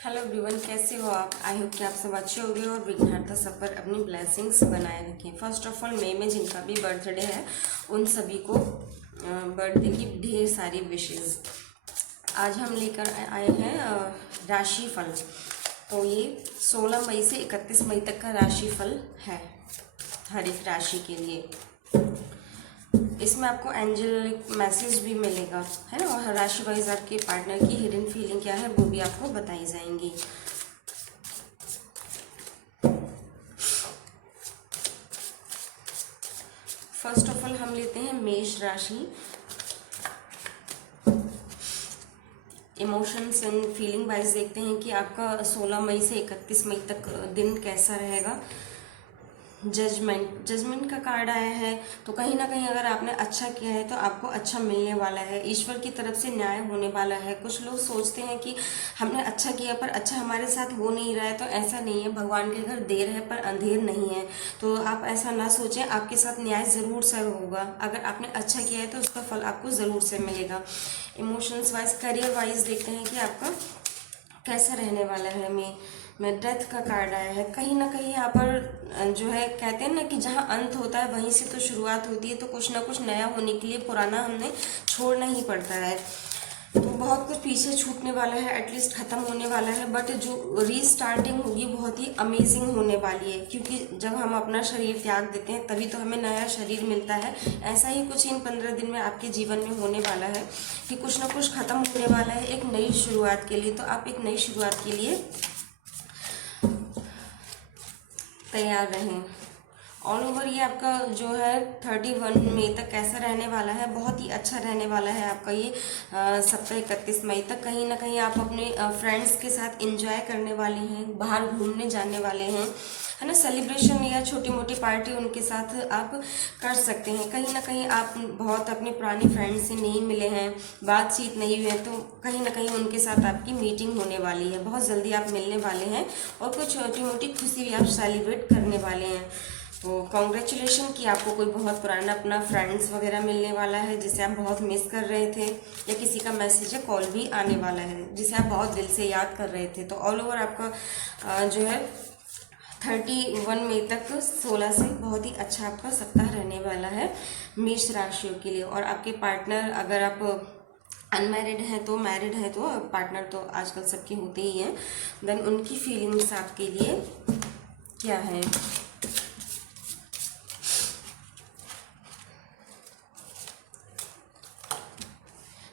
Hello everyone, कैसे हो आप? आई होप कि आप सब अच्छे होंगे और विघ्नहर्ता सब पर अपनी ब्लेसिंग्स बनाए रखें। फर्स्ट ऑफ ऑल, मई में जिनका भी बर्थडे है उन सभी को बर्थडे की ढेर सारी विशेस। आज हम लेकर आए हैं राशिफल। तो ये 16 मई से 31 मई तक का राशिफल है हर एक राशि के लिए। इसमें आपको एंजलिक मैसेज भी मिलेगा, है ना, और हर राशि वाइज आपके पार्टनर की हिडन फीलिंग क्या है वो भी आपको बताई जाएंगी। फर्स्ट ऑफ ऑल हम लेते हैं मेष राशि। इमोशंस एंड फीलिंग वाइज देखते हैं कि आपका 16 मई से 31 मई तक दिन कैसा रहेगा। जजमेंट का कार्ड आया है, तो कहीं ना कहीं अगर आपने अच्छा किया है तो आपको अच्छा मिलने वाला है। ईश्वर की तरफ से न्याय होने वाला है। कुछ लोग सोचते हैं कि हमने अच्छा किया पर अच्छा हमारे साथ हो नहीं रहा है, तो ऐसा नहीं है। भगवान के घर देर है पर अंधेर नहीं है, तो आप ऐसा ना सोचें। आपके साथ न्याय ज़रूर सर होगा। अगर आपने अच्छा किया है तो उसका फल आपको ज़रूर से मिलेगा। इमोशंस वाइज, करियर वाइज देखते हैं कि आपका कैसा रहने वाला है। मैं डेथ का कार्ड आया है। कहीं ना कहीं यहाँ पर जो है, कहते हैं ना कि जहाँ अंत होता है वहीं से तो शुरुआत होती है। तो कुछ ना कुछ नया होने के लिए पुराना हमने छोड़ना ही पड़ता है। तो बहुत कुछ पीछे छूटने वाला है, एटलीस्ट ख़त्म होने वाला है। बट जो रीस्टार्टिंग होगी बहुत ही अमेजिंग होने वाली है, क्योंकि जब हम अपना शरीर त्याग देते हैं तभी तो हमें नया शरीर मिलता है। ऐसा ही कुछ इन 15 दिन में आपके जीवन में होने वाला है कि कुछ ना कुछ ख़त्म होने वाला है एक नई शुरुआत के लिए। तो आप एक नई शुरुआत के लिए तैयार रहें। ऑल ओवर ये आपका जो है 31 मई तक कैसा रहने वाला है, बहुत ही अच्छा रहने वाला है आपका ये सप्ताह 31 मई तक। कहीं ना कहीं आप अपने फ्रेंड्स के साथ एंजॉय करने वाले हैं, बाहर घूमने जाने वाले हैं, है ना। सेलिब्रेशन या छोटी मोटी पार्टी उनके साथ आप कर सकते हैं। कहीं ना कहीं आप बहुत अपने पुराने फ्रेंड्स से नहीं मिले हैं, बातचीत नहीं हुई है, तो कहीं ना कहीं उनके साथ आपकी मीटिंग होने वाली है। बहुत जल्दी आप मिलने वाले हैं और कुछ छोटी मोटी खुशी भी आप सेलिब्रेट करने वाले हैं। तो कॉन्ग्रेचुलेशन कि आपको कोई बहुत पुराना अपना फ्रेंड्स वगैरह मिलने वाला है जिसे आप बहुत मिस कर रहे थे, या किसी का मैसेज या कॉल भी आने वाला है जिसे आप बहुत दिल से याद कर रहे थे। तो ऑल ओवर आपका जो है 31 मई तक 16 से बहुत ही अच्छा आपका सप्ताह रहने वाला है मेष राशियों के लिए। और आपके पार्टनर, अगर आप अनमैरिड हैं तो, मैरिड हैं तो, पार्टनर तो आजकल सबके होते ही हैं, देन उनकी फीलिंग्स आपके लिए क्या है।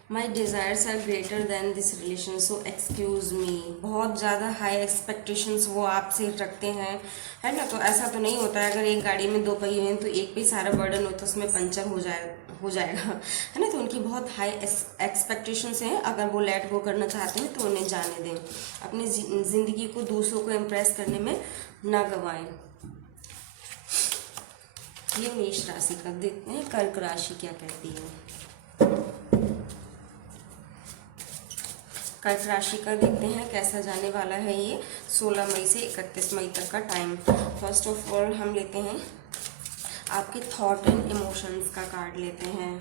My desires are greater than this relation, so excuse me. बहुत ज़्यादा हाई एक्सपेक्टेशंस वो आपसे रखते हैं, है ना। तो ऐसा तो नहीं होता है, अगर एक गाड़ी में 2 पहिए हैं तो एक पे सारा बर्डन हो तो उसमें पंचर हो जाएगा, है ना। तो उनकी बहुत हाई एक्सपेक्टेशंस हैं। अगर वो लेट गो करना चाहते हैं तो उन्हें जाने दें। अपनी ज़िंदगी को दूसरों को इम्प्रेस करने में ना गंवाएं। ये मेष राशि का। देखते हैं कर्क राशि क्या कहती है। कर्क राशि का देखते हैं कैसा जाने वाला है ये 16 मई से 31 मई तक का टाइम। फर्स्ट ऑफ ऑल हम लेते हैं आपके थॉट एंड इमोशंस का कार्ड लेते हैं।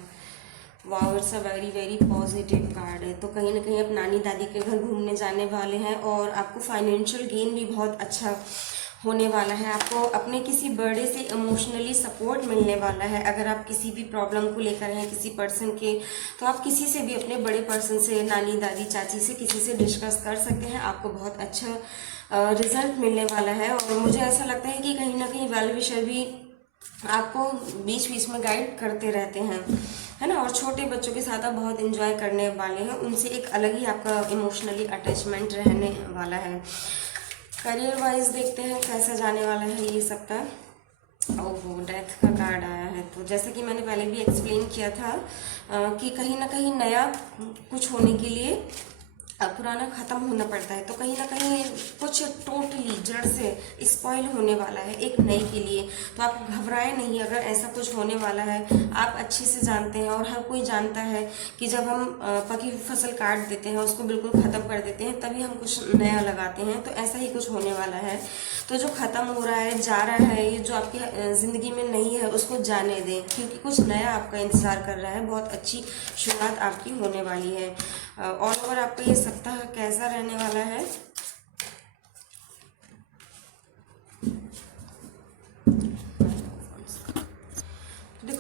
Wow, it's a very very positive card है। तो कहीं ना कहीं आप नानी दादी के घर घूमने जाने वाले हैं और आपको फाइनेंशियल गेन भी बहुत अच्छा होने वाला है। आपको अपने किसी बड़े से इमोशनली सपोर्ट मिलने वाला है। अगर आप किसी भी प्रॉब्लम को लेकर हैं किसी पर्सन के, तो आप किसी से भी, अपने बड़े पर्सन से, नानी दादी चाची से, किसी से डिस्कस कर सकते हैं। आपको बहुत अच्छा रिजल्ट मिलने वाला है। और मुझे ऐसा लगता है कि कहीं ना कहीं वेल विशर भी आपको बीच बीच में गाइड करते रहते हैं, है ना। और छोटे बच्चों के साथ आप बहुत एंजॉय करने वाले हैं। उनसे एक अलग ही आपका इमोशनली अटैचमेंट रहने वाला है। करियर वाइज देखते हैं कैसा जाने वाला है ये सप्ताह। ओहो, डेथ का कार्ड आया है। तो जैसे कि मैंने पहले भी एक्सप्लेन किया था कि कहीं ना कहीं नया कुछ होने के लिए पुराना ख़त्म होना पड़ता है। तो कहीं ना कहीं कुछ टोटली जड़ से स्पॉइल होने वाला है एक नए के लिए। तो आप घबराएं नहीं अगर ऐसा कुछ होने वाला है। आप अच्छे से जानते हैं और हर कोई जानता है कि जब हम पकी हुई फसल काट देते हैं, उसको बिल्कुल ख़त्म कर देते हैं, तभी हम कुछ नया लगाते हैं। तो ऐसा ही कुछ होने वाला है। तो जो ख़त्म हो रहा है, जा रहा है, ये जो आपकी ज़िंदगी में नहीं है उसको जाने दें, क्योंकि कुछ नया आपका इंतज़ार कर रहा है। बहुत अच्छी शुरुआत आपकी होने वाली है। ऑल ओवर आपका ये सप्ताह कैसा रहने वाला है।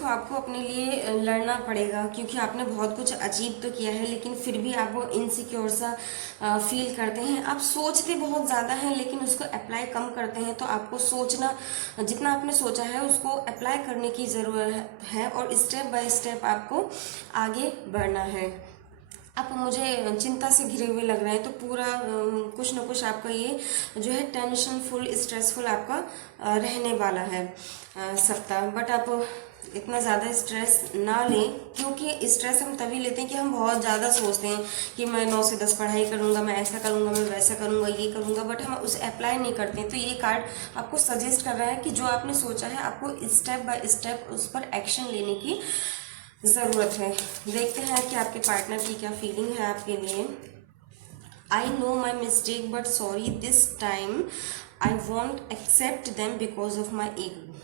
आपको अपने लिए लड़ना पड़ेगा, क्योंकि आपने बहुत कुछ अचीव तो किया है, लेकिन फिर भी आप वो इनसिक्योर सा फील करते हैं। आप सोचते बहुत ज़्यादा हैं लेकिन उसको अप्लाई कम करते हैं। तो आपको सोचना, जितना आपने सोचा है उसको अप्लाई करने की ज़रूरत है और स्टेप बाय स्टेप आपको आगे बढ़ना है। आप मुझे चिंता से घिरे हुए लग रहे हैं, तो पूरा कुछ ना कुछ आपका ये जो है टेंशनफुल, स्ट्रेसफुल आपका रहने वाला है सप्ताह। बट आप इतना ज़्यादा स्ट्रेस ना लें, क्योंकि स्ट्रेस हम तभी लेते हैं कि हम बहुत ज़्यादा सोचते हैं कि मैं 9 से 10 पढ़ाई करूँगा, मैं ऐसा करूँगा, मैं वैसा करूँगा, ये करूँगा, बट हम उसे अप्लाई नहीं करते हैं। तो ये कार्ड आपको सजेस्ट कर रहा है कि जो आपने सोचा है आपको स्टेप बाय स्टेप उस पर एक्शन लेने की ज़रूरत है। देखते हैं कि आपके पार्टनर की क्या फीलिंग है आपके लिए। I know my mistake but sorry this time I won't accept them because of my ego.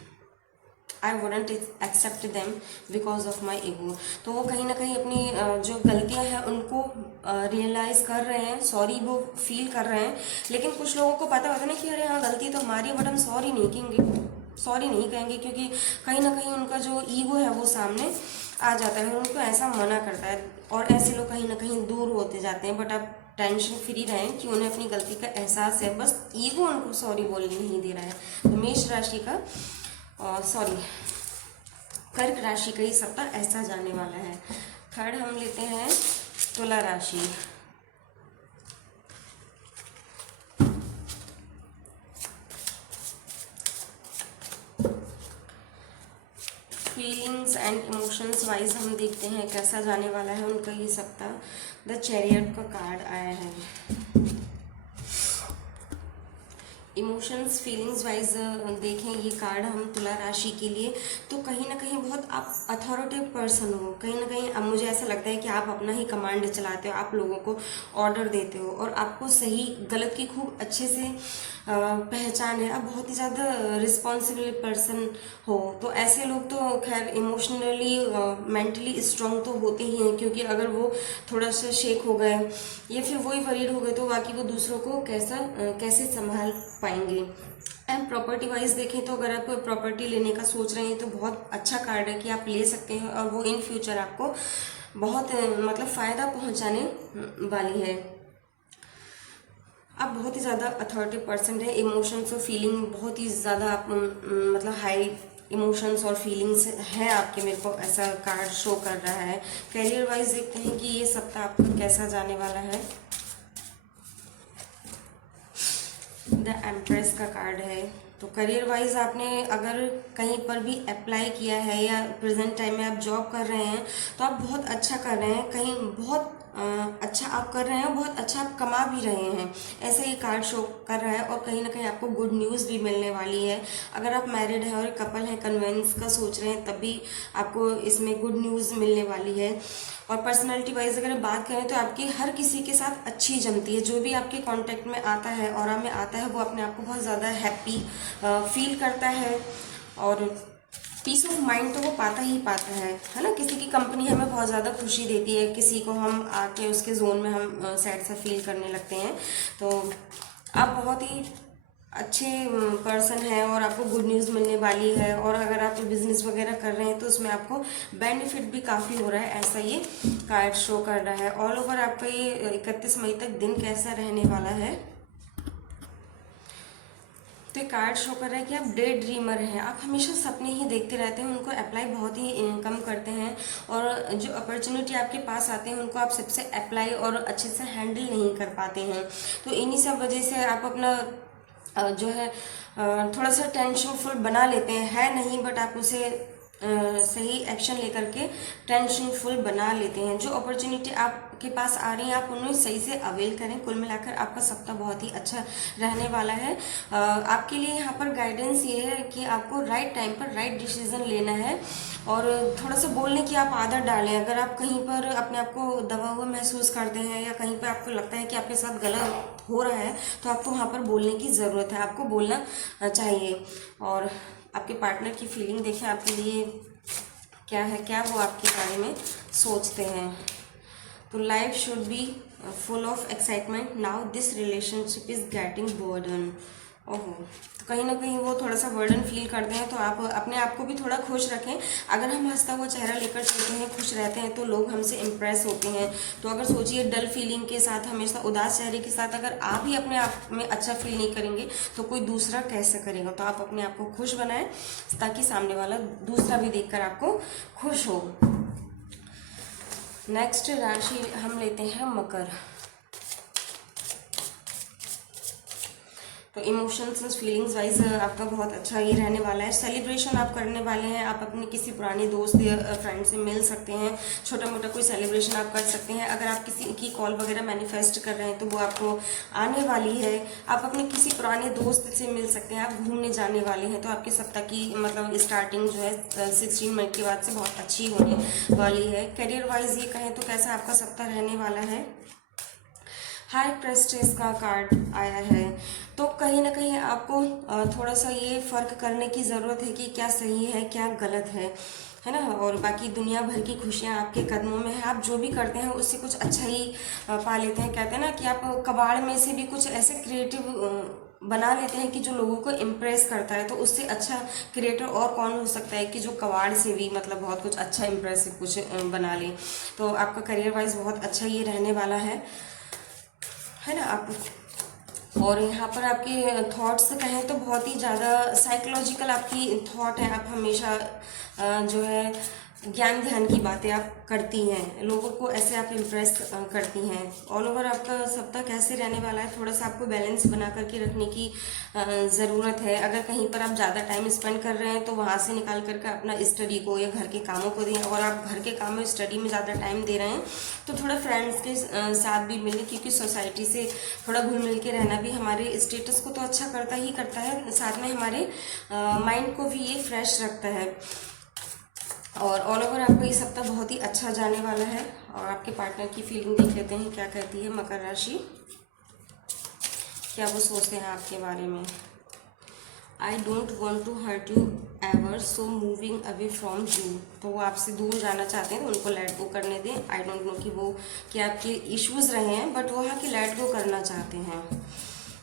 I wouldn't accept them because of my ego. तो वो कहीं ना कहीं अपनी जो गलतियां हैं उनको रियलाइज़ कर रहे हैं, सॉरी वो फील कर रहे हैं। लेकिन कुछ लोगों को पता होता है ना कि अरे हाँ गलती तो हमारी है, बट हम सॉरी नहीं कहेंगे, क्योंकि कहीं ना कहीं उनका जो ईगो है वो सामने आ जाता है, उनको ऐसा मना करता है और ऐसे लोग कहीं ना कहीं दूर होते जाते हैं। बट आप टेंशन फ्री रहें कि उन्हें अपनी गलती का एहसास है, बस ईगो उनको सॉरी बोलने नहीं दे रहा है। तो मेष राशि का कर्क राशि का ये सप्ताह ऐसा जाने वाला है। थर्ड हम लेते हैं तुला राशि। फीलिंग्स एंड इमोशंस वाइज हम देखते हैं कैसा जाने वाला है उनका ये सप्ताह। द चैरियट का कार्ड आया है। इमोशंस फीलिंग्स वाइज देखें ये कार्ड हम तुला राशि के लिए, तो कहीं ना कहीं बहुत आप अथॉरिटेटिव पर्सन हो। कहीं ना कहीं अब मुझे ऐसा लगता है कि आप अपना ही कमांड चलाते हो, आप लोगों को ऑर्डर देते हो और आपको सही गलत की खूब अच्छे से पहचान है। आप बहुत ही ज़्यादा रिस्पॉन्सिबल पर्सन हो। तो ऐसे लोग तो खैर इमोशनली मेंटली स्ट्रांग तो होते ही हैं, क्योंकि अगर वो थोड़ा सा शेक हो गए या फिर वही वरीड हो गए तो बाकी वो दूसरों को कैसे संभाल पाएंगे। एंड प्रॉपर्टी वाइज देखें तो अगर आप प्रॉपर्टी लेने का सोच रहे हैं तो बहुत अच्छा कार्ड है कि आप ले सकते हैं और वो इन फ्यूचर आपको बहुत मतलब फ़ायदा पहुंचाने वाली है। आप बहुत ही ज़्यादा अथॉरिटिव पर्सन है। इमोशंस और फीलिंग बहुत ही ज़्यादा आप मतलब हाई इमोशंस और फीलिंग्स हैं आपके, मेरे को ऐसा कार्ड शो कर रहा है। करियर वाइज देखते हैं कि ये सप्ताह आपका कैसा जाने वाला है। द एम्प्रेस का कार्ड है। तो करियर वाइज आपने अगर कहीं पर भी अप्लाई किया है या प्रेजेंट टाइम में आप जॉब कर रहे हैं तो आप बहुत अच्छा कर रहे हैं, कहीं बहुत अच्छा आप कर रहे हैं, बहुत अच्छा आप कमा भी रहे हैं, ऐसे ये कार्ड शो कर रहा है। और कहीं ना कहीं आपको गुड न्यूज़ भी मिलने वाली है। अगर आप मैरिड हैं और कपल हैं, कन्वेंस का सोच रहे हैं, तब भी आपको इसमें गुड न्यूज़ मिलने वाली है। और पर्सनैलिटी वाइज अगर बात करें तो आपकी हर किसी के साथ अच्छी जमती है। जो भी आपके कांटेक्ट में आता है, ऑरा में आता है, वो अपने आप को बहुत ज़्यादा हैप्पी फील करता है और पीस ऑफ माइंड तो वो पाता ही पाता है ना। किसी की कंपनी हमें बहुत ज़्यादा खुशी देती है, किसी को हम आके उसके जोन में हम सैड सा फील करने लगते हैं। तो आप बहुत ही अच्छे पर्सन हैं और आपको गुड न्यूज़ मिलने वाली है। और अगर आप बिजनेस वगैरह कर रहे हैं तो उसमें आपको बेनिफिट भी काफ़ी हो रहा है, ऐसा ये कार्ड शो कर रहा है। ऑल ओवर आपका ये 31 मई तक दिन कैसा रहने वाला है। तो ये कार्ड शो कर रहा है कि आप डे ड्रीमर हैं, आप हमेशा सपने ही देखते रहते हैं, उनको अप्लाई बहुत ही कम करते हैं और जो अपॉर्चुनिटी आपके पास आते हैं उनको आप सबसे अप्लाई और अच्छे से हैंडल नहीं कर पाते हैं। तो इन्हीं सब वजह से आप अपना जो है थोड़ा सा टेंशनफुल बना लेते हैं, है नहीं, बट आप उसे सही एक्शन लेकर के टेंशनफुल बना लेते हैं। जो अपॉर्चुनिटी आपके पास आ रही है आप उन्हें सही से अवेल करें। कुल मिलाकर आपका सप्ताह बहुत ही अच्छा रहने वाला है। आपके लिए यहाँ पर गाइडेंस ये है कि आपको राइट टाइम पर राइट डिसीजन लेना है और थोड़ा सा बोलने की आप आदत डालें। अगर आप कहीं पर अपने आप को दबा हुआ महसूस करते हैं या कहीं पर आपको लगता है कि आपके साथ गलत हो रहा है तो आपको वहाँ पर बोलने की ज़रूरत है, आपको बोलना चाहिए। और आपके पार्टनर की फीलिंग देखें आपके लिए क्या है, क्या वो आपके बारे में सोचते हैं। तो life should be full of excitement, now this relationship is getting burden. ओहो, तो कहीं ना कहीं वो थोड़ा सा बर्डन फील करते हैं, तो आप अपने आप को भी थोड़ा खुश रखें। अगर हम हंसता हुआ चेहरा लेकर चलते हैं, खुश रहते हैं, तो लोग हमसे इम्प्रेस होते हैं। तो अगर सोचिए डल फीलिंग के साथ, हमेशा उदास चेहरे के साथ अगर आप ही अपने आप में अच्छा फील नहीं करेंगे तो कोई दूसरा कैसे करेगा। तो आप अपने आप को खुश बनाएं ताकि सामने वाला दूसरा भी देखकर आपको खुश हो। नेक्स्ट राशि हम लेते हैं मकर। तो इमोशंस और फीलिंग्स वाइज आपका बहुत अच्छा ही रहने वाला है। सेलिब्रेशन आप करने वाले हैं, आप अपने किसी पुराने दोस्त या फ्रेंड से मिल सकते हैं, छोटा मोटा कोई सेलिब्रेशन आप कर सकते हैं। अगर आप किसी की कॉल वगैरह मैनिफेस्ट कर रहे हैं तो वो आपको आने वाली है। आप अपने किसी पुराने दोस्त से मिल सकते हैं, आप घूमने जाने वाले हैं। तो आपके सप्ताह की मतलब स्टार्टिंग जो है 16 मई के बाद से बहुत अच्छी होने वाली है। करियर वाइज ये कहें तो कैसा आपका सप्ताह रहने वाला है। हाई प्रेस्टेज का कार्ड आया है, तो कहीं ना कहीं आपको थोड़ा सा ये फ़र्क करने की ज़रूरत है कि क्या सही है क्या गलत है ना। और बाकी दुनिया भर की खुशियाँ आपके कदमों में है। आप जो भी करते हैं उससे कुछ अच्छा ही पा लेते हैं। कहते हैं ना कि आप कबाड़ में से भी कुछ ऐसे क्रिएटिव बना लेते हैं कि जो लोगों को इम्प्रेस करता है। तो उससे अच्छा क्रिएटर और कौन हो सकता है कि जो कबाड़ से भी मतलब बहुत कुछ अच्छा इम्प्रेसिव कुछ बना ले। तो आपका करियर वाइज बहुत अच्छा ये रहने वाला है ना। आप और यहाँ पर आपके थॉट्स कहें तो बहुत ही ज़्यादा साइकोलॉजिकल आपकी थॉट है। आप हमेशा जो है ज्ञान ध्यान की बातें आप करती हैं, लोगों को ऐसे आप इम्प्रेस करती हैं। ऑल ओवर आपका सप्ताह कैसे रहने वाला है, थोड़ा सा आपको बैलेंस बना करके रखने की ज़रूरत है। अगर कहीं पर आप ज़्यादा टाइम स्पेंड कर रहे हैं तो वहाँ से निकाल करके अपना स्टडी को या घर के कामों को दें। और आप घर के काम में स्टडी में ज़्यादा टाइम दे रहे हैं तो थोड़ा फ्रेंड्स के साथ भी मिलें, क्योंकि सोसाइटी से थोड़ा घुल मिल के रहना भी हमारे स्टेटस को तो अच्छा करता ही करता है, साथ में हमारे माइंड को भी ये फ्रेश रखता है। और ऑल ओवर आपको ये सप्ताह बहुत ही अच्छा जाने वाला है। और आपके पार्टनर की फीलिंग देख लेते हैं क्या कहती है मकर राशि, क्या वो सोचते हैं आपके बारे में। I don't want to hurt you ever so moving away from you. तो वो आपसे दूर जाना चाहते हैं तो उनको लेट गो करने दें। आई डोंट नो कि वो क्या आपके इश्यूज़ रहे हैं, बट वो कि लेट गो करना चाहते हैं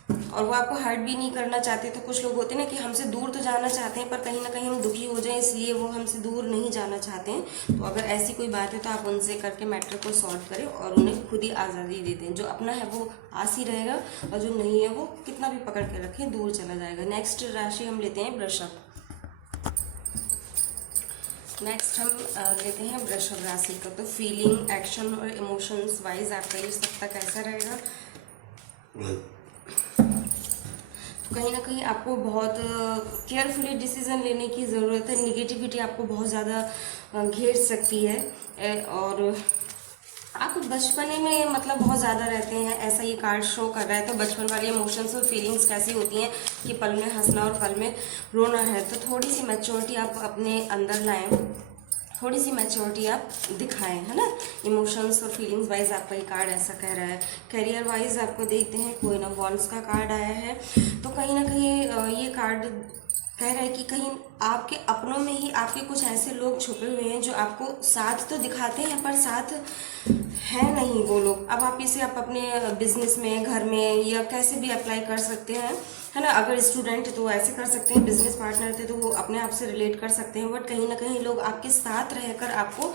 और वो आपको हर्ट भी नहीं करना चाहते। तो कुछ लोग होते हैं ना कि हमसे दूर तो जाना चाहते हैं पर कहीं ना कहीं हम दुखी हो जाएं, इसलिए वो हमसे दूर नहीं जाना चाहते हैं। तो अगर ऐसी कोई बात है तो आप उनसे करके मैटर को सॉल्व करें और उन्हें खुद ही आज़ादी दे दें। जो अपना है वो आस ही रहेगा और जो नहीं है वो कितना भी पकड़ के रखें दूर चला जाएगा। नेक्स्ट राशि हम लेते हैं वृषभ। नेक्स्ट हम लेते हैं वृषभ राशि का। तो फीलिंग, एक्शन और इमोशंस वाइज आपका ये सप्ताह कैसा रहेगा। कहीं ना कहीं आपको बहुत केयरफुली डिसीजन लेने की ज़रूरत है। निगेटिविटी आपको बहुत ज़्यादा घेर सकती है और आप बचपने में मतलब बहुत ज़्यादा रहते हैं, ऐसा ये कार्ड शो कर रहा है। तो बचपन वाली इमोशंस और फीलिंग्स कैसी होती हैं कि पल में हंसना और पल में रोना है। तो थोड़ी सी मैच्योरिटी आप अपने अंदर लाएं, थोड़ी सी मैच्योरिटी आप दिखाएं, है ना। इमोशंस और फीलिंग्स वाइज आपका ये कार्ड ऐसा कह रहा है। करियर वाइज आपको देखते हैं क्वीन ऑफ वॉन्ड्स का कार्ड आया है। तो कहीं ना कहीं ये कार्ड कह रहा है कि कहीं आपके अपनों में ही आपके कुछ ऐसे लोग छुपे हुए हैं जो आपको साथ तो दिखाते हैं पर साथ है नहीं वो लोग। अब आप इसे आप अपने बिजनेस में, घर में या कैसे भी अप्लाई कर सकते हैं, है ना। अगर स्टूडेंट है तो ऐसे कर सकते हैं, बिजनेस पार्टनर थे तो वो अपने आप से रिलेट कर सकते हैं। बट कहीं ना कहीं लोग आपके साथ रहकर आपको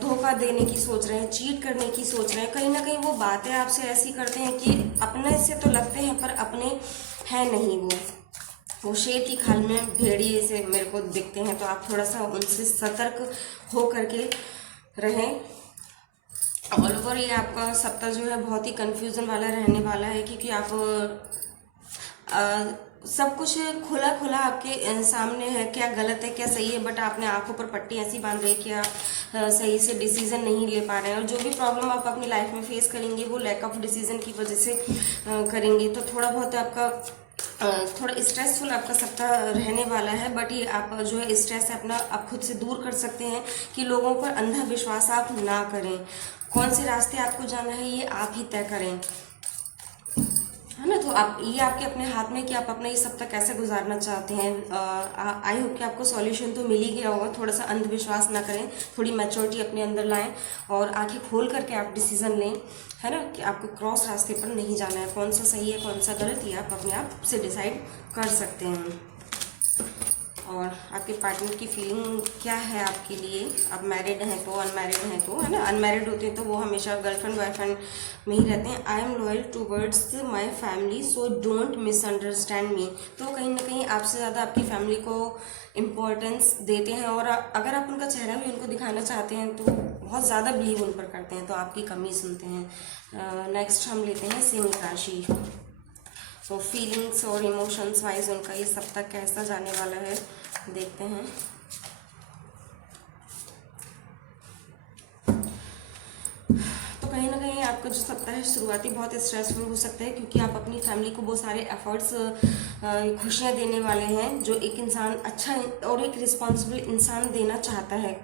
धोखा देने की सोच रहे हैं, चीट करने की सोच रहे हैं। कहीं ना कहीं वो बातें आपसे ऐसी करते हैं कि अपने से तो लगते हैं पर अपने हैं नहीं वो शेर की खाल में भेड़िए से मेरे को दिखते हैं। तो आप थोड़ा सा उनसे सतर्क हो करके रहें। ऑल ओवर ये आपका सप्ताह जो है बहुत ही कंफ्यूजन वाला रहने वाला है, क्योंकि आप सब कुछ खुला खुला आपके सामने है, क्या गलत है क्या सही है, बट आपने आंखों पर पट्टी ऐसी बांध रही है कि आप सही से डिसीजन नहीं ले पा रहे हैं। और जो भी प्रॉब्लम आप अपनी लाइफ में फेस करेंगे वो लैक ऑफ डिसीजन की वजह से करेंगे। तो थोड़ा बहुत आपका थोड़ा स्ट्रेसफुल आपका सप्ताह रहने वाला है। बट ये आप जो है स्ट्रेस अपना आप खुद से दूर कर सकते हैं कि लोगों पर अंधा विश्वास आप ना करें। कौन से रास्ते आपको जाना है ये आप ही तय करें, है ना। तो आप ये आपके अपने हाथ में कि आप अपना ये सप्ताह कैसे गुजारना चाहते हैं। आई होप कि आपको सॉल्यूशन तो मिल ही गया होगा। थोड़ा सा अंधविश्वास ना करें, थोड़ी मैच्योरिटी अपने अंदर लाएं और आंखें खोल करके आप डिसीजन लें, है ना, कि आपको क्रॉस रास्ते पर नहीं जाना है। कौन सा सही है कौन सा गलत, ये आप अपने आप से डिसाइड कर सकते हैं। और आपके पार्टनर की फीलिंग क्या है आपके लिए, आप मैरिड हैं तो, अनमैरिड हैं तो, है ना। अनमैरिड होते हैं तो वो हमेशा गर्लफ्रेंड बॉयफ्रेंड में ही रहते हैं। I am loyal towards my family so don't misunderstand मी। तो कहीं ना कहीं आपसे ज़्यादा आपकी फैमिली को इम्पोर्टेंस देते हैं और अगर आप उनका चेहरा भी उनको दिखाना चाहते हैं तो बहुत ज़्यादा बिलीव उन पर करते हैं, तो आपकी कमी सुनते हैं। नेक्स्ट हम लेते हैं सिंह राशि। तो फीलिंग्स और इमोशंस वाइज उनका ये सप्ताह कैसा जाने वाला है देखते हैं। तो कहीं ना कहीं आपका जो सप्ताह है शुरुआती बहुत स्ट्रेसफुल हो सकता है, क्योंकि आप अपनी फैमिली को बहुत सारे एफर्ट्स, खुशियाँ देने वाले हैं जो एक इंसान अच्छा और एक रिस्पॉन्सिबल इंसान देना चाहता है।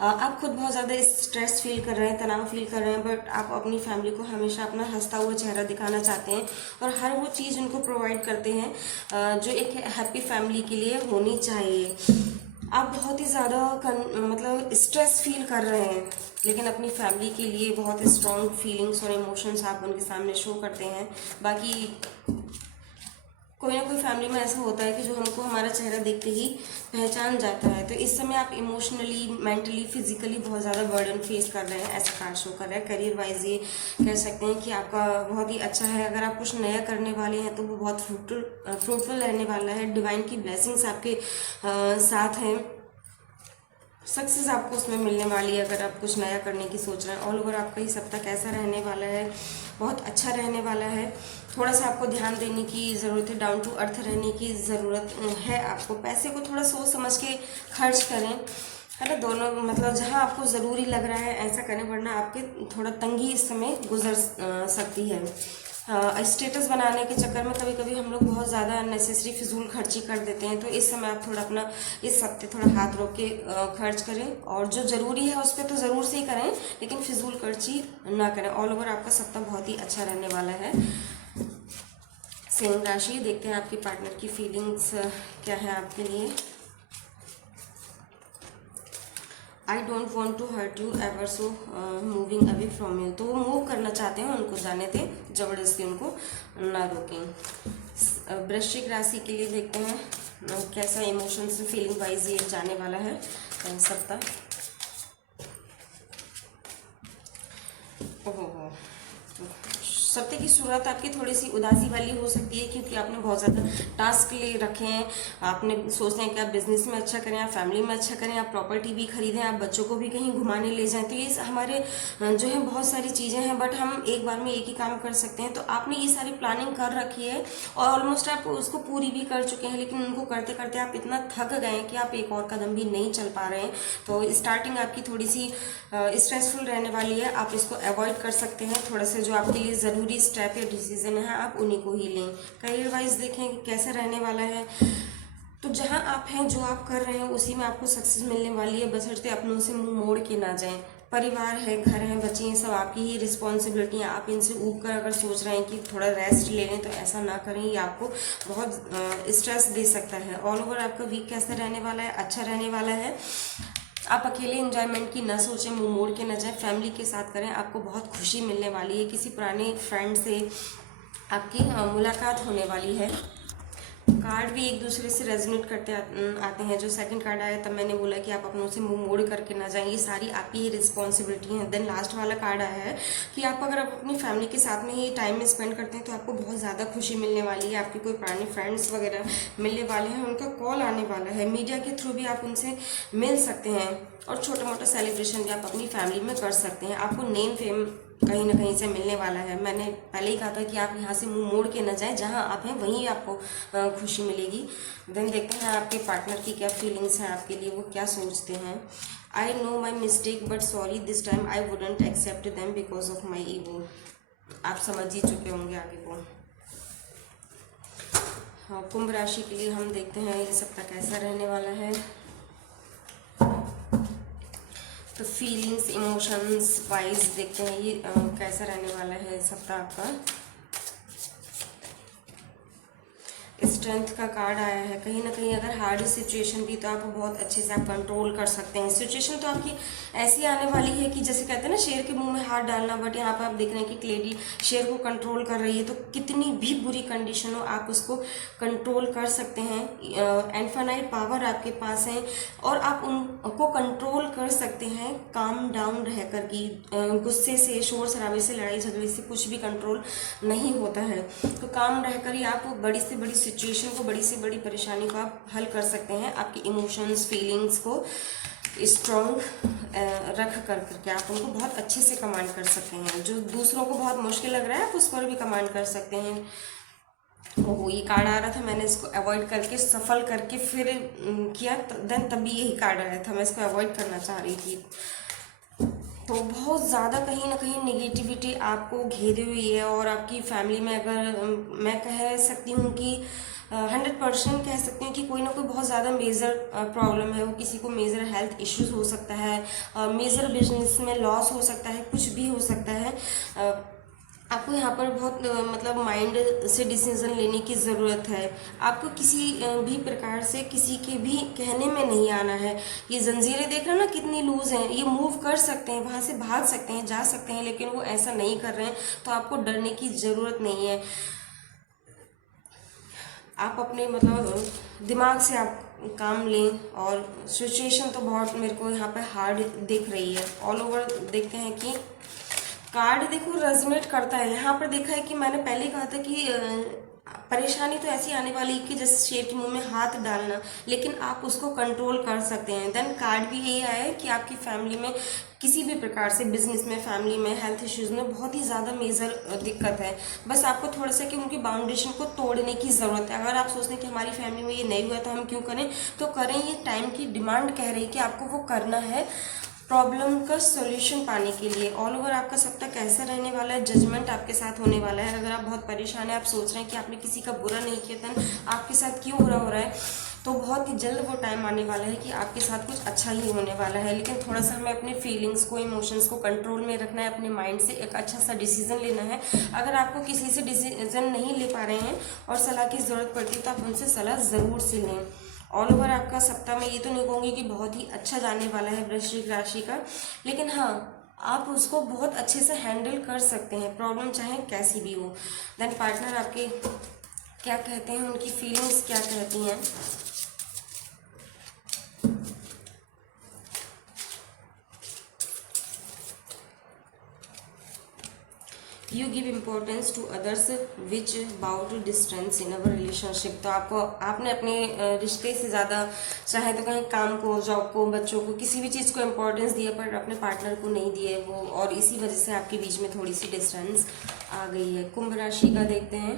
आप खुद बहुत ज़्यादा स्ट्रेस फील कर रहे हैं, तनाव फील कर रहे हैं, बट आप अपनी फैमिली को हमेशा अपना हंसता हुआ चेहरा दिखाना चाहते हैं और हर वो चीज़ उनको प्रोवाइड करते हैं जो एक हैप्पी फैमिली के लिए होनी चाहिए। आप बहुत ही ज़्यादा मतलब स्ट्रेस फील कर रहे हैं, लेकिन अपनी फैमिली के लिए बहुत स्ट्रॉन्ग फीलिंग्स और इमोशंस आप उनके सामने शो करते हैं। बाकी कोई ना कोई फैमिली में ऐसा होता है कि जो हमको हमारा चेहरा देखते ही पहचान जाता है। तो इस समय आप इमोशनली, मेंटली, फिजिकली बहुत ज़्यादा बर्डन फेस कर रहे हैं, ऐसा कार्ड शो कर रहा है। करियर वाइज ये कह सकते हैं कि आपका बहुत ही अच्छा है। अगर आप कुछ नया करने वाले हैं तो वो बहुत फ्रूटफुल रहने वाला है। डिवाइन की ब्लेसिंग्स आपके साथ हैं, सक्सेस आपको उसमें मिलने वाली है अगर आप कुछ नया करने की सोच रहे हैं। ऑल ओवर आपका ये सप्ताह कैसा रहने वाला है, बहुत अच्छा रहने वाला है। थोड़ा सा आपको ध्यान देने की ज़रूरत है, डाउन टू अर्थ रहने की ज़रूरत है। आपको पैसे को थोड़ा सोच समझ के खर्च करें, है ना। दोनों मतलब जहां आपको ज़रूरी लग रहा है ऐसा करें, वरना आपके थोड़ा तंगी इस समय गुजर सकती है। स्टेटस बनाने के चक्कर में कभी कभी हम लोग बहुत ज़्यादा अननेसेसरी फिजूल खर्ची कर देते हैं। तो इस समय आप थोड़ा अपना इस हफ्ते थोड़ा हाथ रोक के खर्च करें, और जो ज़रूरी है उस पर तो ज़रूर से ही करें, लेकिन फिजूल खर्ची ना करें। ऑल ओवर आपका सप्ताह बहुत ही अच्छा रहने वाला है। सिंह राशि, देखते हैं आपके पार्टनर की फीलिंग्स क्या है आपके लिए। I don't want to hurt you ever so moving away from you. तो वो मूव करना चाहते हैं, उनको जाने दें, जबरदस्ती उनको ना रोकें। वृश्चिक राशि के लिए देखते हैं कैसा इमोशंस फीलिंग वाइज ये जाने वाला है सप्ताह। ओहो, सप्ताह की शुरुआत आपकी थोड़ी सी उदासी वाली हो सकती है, क्योंकि आपने बहुत ज़्यादा टास्क ले रखे हैं। आपने सोचते हैं कि आप बिजनेस में अच्छा करें, आप फैमिली में अच्छा करें, आप प्रॉपर्टी भी खरीदें, आप बच्चों को भी कहीं घुमाने ले जाएं। तो ये हमारे जो है बहुत सारी चीज़ें हैं, बट हम एक बार में एक ही काम कर सकते हैं। तो आपने ये सारी प्लानिंग कर रखी है और ऑलमोस्ट आप उसको पूरी भी कर चुके हैं, लेकिन उनको करते करते आप इतना थक गए हैं कि आप एक और कदम भी नहीं चल पा रहे हैं। तो स्टार्टिंग आपकी थोड़ी सी स्ट्रेसफुल रहने वाली है, आप इसको अवॉइड कर सकते हैं। थोड़ा सा जो आपके लिए ज़रूरी स्टेप या डिसीजन है आप उन्हीं को ही लें। करियर वाइज देखें कि कैसा रहने वाला है। तो जहां आप हैं, जो आप कर रहे हैं उसी में आपको सक्सेस मिलने वाली है, बशर्ते अपनों से मुंह मोड़ के ना जाएं। परिवार है, घर है, बच्चे हैं, सब आपकी ही रिस्पॉन्सिबिलिटी है। आप इनसे ऊब कर अगर सोच रहे हैं कि थोड़ा रेस्ट ले लें, तो ऐसा ना करें, ये आपको बहुत स्ट्रेस दे सकता है। ऑल ओवर आपका वीक कैसा रहने वाला है, अच्छा रहने वाला है। आप अकेले एंजॉयमेंट की ना सोचें, मुंह मोड़ के ना जाएं, फैमिली के साथ करें, आपको बहुत खुशी मिलने वाली है। किसी पुराने फ्रेंड से आपकी मुलाकात होने वाली है। कार्ड भी एक दूसरे से रेजोनेट करते आते हैं। जो सेकंड कार्ड आया तब मैंने बोला कि आप अपनों से मुंह मोड़ करके ना जाएं, ये सारी आपकी ही रिस्पॉन्सिबिलिटी है। देन लास्ट वाला कार्ड आया है कि आप अगर आप अपनी फैमिली के साथ में ही टाइम में स्पेंड करते हैं तो आपको बहुत ज़्यादा खुशी मिलने वाली है। आपके कोई पुराने फ्रेंड्स वगैरह मिलने वाले हैं, उनका कॉल आने वाला है। मीडिया के थ्रू भी आप उनसे मिल सकते हैं और छोटा मोटा सेलिब्रेशन भी आप अपनी फैमिली में कर सकते हैं। आपको नेम फेम कहीं ना कहीं से मिलने वाला है। मैंने पहले ही कहा था कि आप यहाँ से मुंह मोड़ के न जाएं, जहाँ आप हैं वहीं आपको खुशी मिलेगी। देन देखते हैं आपके पार्टनर की क्या फीलिंग्स हैं आपके लिए, वो क्या सोचते हैं। I know my mistake but sorry this time I wouldn't accept them because of my ego. आप समझ ही चुके होंगे आगे को। हाँ, कुंभ राशि के लिए हम देखते हैं ये सप्ताह कैसा रहने वाला है। तो फीलिंग्स इमोशंस वाइज देखते हैं ये कैसा रहने वाला है सप्ताह आपका। स्ट्रेंथ का कार्ड आया है। कहीं ना कहीं अगर हार्ड सिचुएशन भी तो आप बहुत अच्छे से आप कंट्रोल कर सकते हैं। सिचुएशन तो आपकी ऐसी आने वाली है कि जैसे कहते हैं ना शेर के मुंह में हाथ डालना, बट यहाँ पर आप देख रहे हैं कि लेडी शेर को कंट्रोल कर रही है। तो कितनी भी बुरी कंडीशन हो आप उसको कंट्रोल कर सकते हैं। इनफाइनाइट पावर आपके पास है और आप उनको कंट्रोल कर सकते हैं काम डाउन रह कर की। गुस्से से, शोर शराबे से, लड़ाई झगड़े से कुछ भी कंट्रोल नहीं होता है। तो काम रहकर ही आप बड़ी से बड़ी सिचुएशन को, बड़ी से बड़ी परेशानी को आप हल कर सकते हैं। आपकी इमोशंस, फीलिंग्स को स्ट्रॉन्ग रख करके आप उनको बहुत अच्छे से कमांड कर सकते हैं। जो दूसरों को बहुत मुश्किल लग रहा है आप उस पर भी कमांड कर सकते हैं। ओहो, ये कार्ड आ रहा था, मैंने इसको अवॉइड करके सफल करके फिर किया, देन तभी यही कार्ड आया था। मैं इसको अवॉइड करना चाह रही थी। तो बहुत ज़्यादा कहीं ना कहीं नेगेटिविटी आपको घेरी हुई है और आपकी फैमिली में अगर मैं कह सकती हूँ कि 100% कह सकती हूँ कि कोई ना कोई बहुत ज़्यादा मेजर प्रॉब्लम है। वो किसी को मेजर हेल्थ इश्यूज हो सकता है, मेजर बिजनेस में लॉस हो सकता है, कुछ भी हो सकता है। आपको यहाँ पर बहुत मतलब माइंड से डिसीजन लेने की ज़रूरत है। आपको किसी भी प्रकार से किसी के भी कहने में नहीं आना है। ये जंजीरें देख रहे हो ना कितनी लूज हैं, ये मूव कर सकते हैं, वहाँ से भाग सकते हैं, जा सकते हैं, लेकिन वो ऐसा नहीं कर रहे हैं। तो आपको डरने की ज़रूरत नहीं है। आप अपने मतलब दिमाग से आप काम लें। और सिचुएशन तो बहुत मेरे को यहाँ पे हार्ड दिख रही है। ऑल ओवर देखते हैं कि कार्ड देखो रेजोनेट करता है। यहाँ पर देखा है कि मैंने पहले कहा था कि परेशानी तो ऐसी आने वाली कि जैसे शेर के मुंह में हाथ डालना, लेकिन आप उसको कंट्रोल कर सकते हैं। देन कार्ड भी यही आया है कि आपकी फैमिली में किसी भी प्रकार से, बिजनेस में, फैमिली में, हेल्थ इश्यूज में बहुत ही ज़्यादा मेजर दिक्कत है। बस आपको थोड़ा सा कि उनकी बाउंडेशन को तोड़ने की ज़रूरत है। अगर आप सोचते हैं कि हमारी फैमिली में ये नहीं हुआ तो हम क्यों करें, तो करें। ये टाइम की डिमांड कह रही है कि आपको वो करना है प्रॉब्लम का सॉल्यूशन पाने के लिए। ऑल ओवर आपका सप्ताह कैसा रहने वाला है, जजमेंट आपके साथ होने वाला है। अगर आप बहुत परेशान हैं, आप सोच रहे हैं कि आपने किसी का बुरा नहीं किया था, आपके साथ क्यों बुरा हो रहा है, तो बहुत ही जल्द वो टाइम आने वाला है कि आपके साथ कुछ अच्छा ही होने वाला है। लेकिन थोड़ा सा हमें अपने फीलिंग्स को, इमोशंस को कंट्रोल में रखना है, अपने माइंड से एक अच्छा सा डिसीजन लेना है। अगर आपको किसी से डिसीजन नहीं ले पा रहे हैं और सलाह की ज़रूरत पड़ती है तो आप उनसे सलाह ज़रूर से लें। ऑल ओवर आपका सप्ताह में ये तो नहीं कहूँगी कि बहुत ही अच्छा जाने वाला है वृश्चिक राशि का, लेकिन हाँ आप उसको बहुत अच्छे से हैंडल कर सकते हैं, प्रॉब्लम चाहे कैसी भी हो। देन पार्टनर आपके क्या कहते हैं, उनकी फीलिंग्स क्या कहती हैं। You give importance to others which bow to distance in our relationship. तो आपने अपने रिश्ते से ज़्यादा, चाहे तो कहीं काम को, जॉब को, बच्चों को, किसी भी चीज़ को इम्पोर्टेंस दिया पर अपने पार्टनर को नहीं दिए वो, और इसी वजह से आपके बीच में थोड़ी सी डिस्टेंस आ गई है। कुंभ राशि का देखते हैं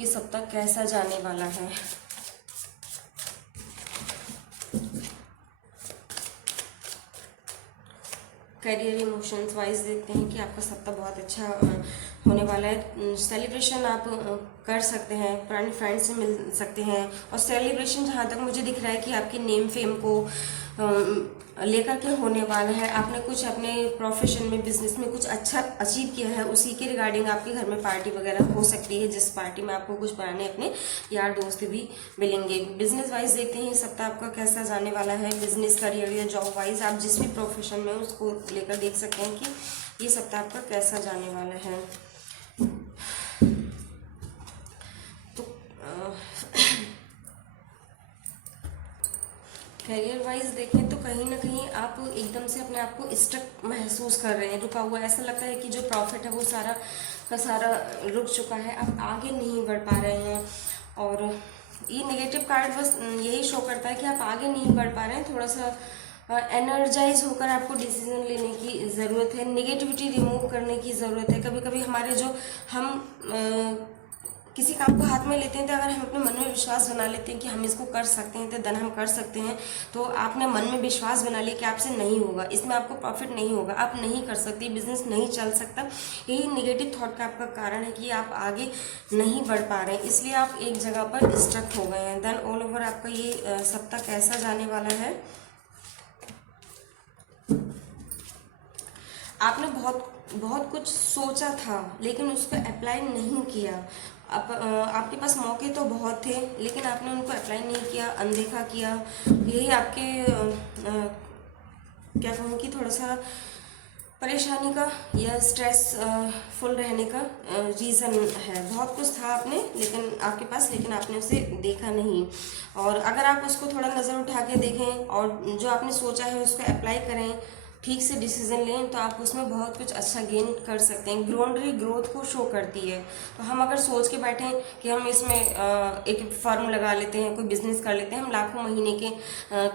ये सप्ताह कैसा जाने वाला है। करियर इमोशंस वाइज देखते हैं कि आपका सप्ताह बहुत अच्छा होने वाला है। सेलिब्रेशन आप कर सकते हैं, पुराने फ्रेंड्स से मिल सकते हैं। और सेलिब्रेशन जहाँ तक मुझे दिख रहा है कि आपके नेम फेम को लेकर के होने वाला है। आपने कुछ अपने प्रोफेशन में, बिजनेस में कुछ अच्छा अचीव किया है, उसी के रिगार्डिंग आपके घर में पार्टी वगैरह हो सकती है, जिस पार्टी में आपको कुछ पुराने अपने यार दोस्त भी मिलेंगे। बिजनेस वाइज देखते हैं ये सप्ताह आपका कैसा जाने वाला है। बिजनेस, करियर या जॉब वाइज आप जिस भी प्रोफेशन में उसको लेकर देख सकते हैं कि ये सप्ताह आपका कैसा जाने वाला है। तो करियर वाइज देखें तो कहीं ना कहीं आप एकदम से अपने आप को स्टक महसूस कर रहे हैं, रुका हुआ। ऐसा लगता है कि जो प्रॉफिट है वो सारा का सारा रुक चुका है, आप आगे नहीं बढ़ पा रहे हैं। और ये नेगेटिव कार्ड बस यही शो करता है कि आप आगे नहीं बढ़ पा रहे हैं। थोड़ा सा एनर्जाइज होकर आपको डिसीजन लेने की ज़रूरत है, नेगेटिविटी रिमूव करने की ज़रूरत है। कभी कभी हमारे जो हम किसी काम को हाथ में लेते हैं तो अगर हम अपने मन में विश्वास बना लेते हैं कि हम इसको कर सकते हैं तो देन हम कर सकते हैं। तो आपने मन में विश्वास बना लिया कि आपसे नहीं होगा, इसमें आपको प्रॉफिट नहीं होगा, आप नहीं कर सकते, बिजनेस नहीं चल सकता। यही नेगेटिव थॉट का आपका कारण है कि आप आगे नहीं बढ़ पा रहे हैं, इसलिए आप एक जगह पर स्टक हो गए हैं। देन ऑल ओवर आपका ये सप्ताह कैसा जाने वाला है। आपने बहुत कुछ सोचा था लेकिन उसको अप्लाई नहीं किया, आपके पास मौके तो बहुत थे, लेकिन आपने उनको अप्लाई नहीं किया, अनदेखा किया। यही आपके क्या कहूँ कि थोड़ा सा परेशानी का या स्ट्रेस फुल रहने का रीज़न है। बहुत कुछ था आपने लेकिन आपके पास, लेकिन आपने उसे देखा नहीं। और अगर आप उसको थोड़ा नज़र उठा के देखें और जो आपने सोचा है उसको अप्लाई करें, ठीक से डिसीजन लें, तो आप उसमें बहुत कुछ अच्छा गेन कर सकते हैं। ग्रोनरी ग्रोथ को शो करती है। तो हम अगर सोच के बैठें कि हम इसमें एक फर्म लगा लेते हैं, कोई बिजनेस कर लेते हैं, हम लाखों महीने के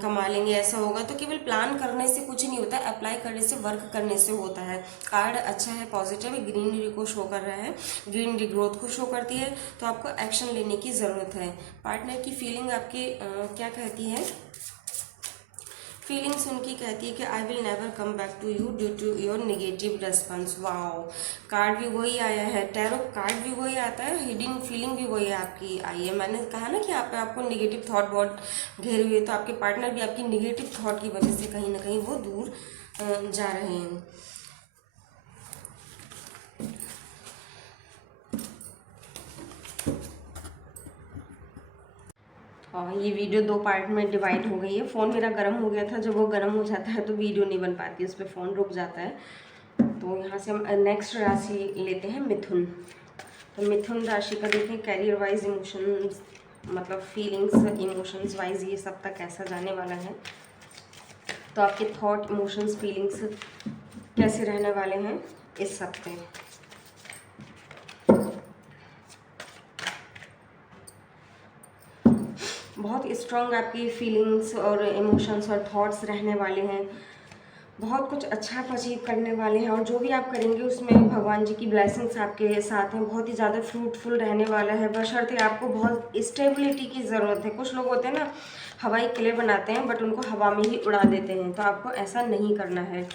कमा लेंगे, ऐसा होगा, तो केवल प्लान करने से कुछ नहीं होता, अप्लाई करने से, वर्क करने से होता है। कार्ड अच्छा है, पॉजिटिव है, ग्रीनरी को शो कर रहा है, ग्रीनरी ग्रोथ को शो करती है, तो आपको एक्शन लेने की ज़रूरत है। पार्टनर की फीलिंग आपकी क्या कहती है? फीलिंग्स उनकी कहती है कि I will never come back to you due to your negative response. Wow, card भी वही आया है, टैरो कार्ड भी वही आता है, हिडन फीलिंग भी वही आपकी आई है। मैंने कहा ना कि आपको नेगेटिव थॉट बहुत घेरे हुए, तो आपके पार्टनर भी आपकी नेगेटिव थॉट की वजह से कहीं ना कहीं वो दूर जा रहे हैं। और ये वीडियो 2 पार्ट में डिवाइड हो गई है। फ़ोन मेरा गर्म हो गया था, जब वो गर्म हो जाता है तो वीडियो नहीं बन पाती, उस पर फ़ोन रुक जाता है। तो यहाँ से हम नेक्स्ट राशि लेते हैं मिथुन। तो मिथुन राशि का देखें कैरियर वाइज, इमोशंस मतलब फीलिंग्स, इमोशंस वाइज ये सब तक कैसा जाने वाला है। तो आपके थॉट, इमोशंस, फीलिंग्स कैसे रहने वाले हैं इस हफ्ते। बहुत स्ट्रॉन्ग आपकी फीलिंग्स और इमोशंस और थॉट्स रहने वाले हैं। बहुत कुछ अच्छा आप अचीव करने वाले हैं और जो भी आप करेंगे उसमें भगवान जी की ब्लेसिंग्स आपके साथ हैं। बहुत ही ज़्यादा फ्रूटफुल रहने वाला है, बशर्ते आपको बहुत स्टेबिलिटी की ज़रूरत है। कुछ लोग होते हैं ना, हवाई किले बनाते हैं बट उनको हवा में ही उड़ा देते हैं, तो आपको ऐसा नहीं करना है।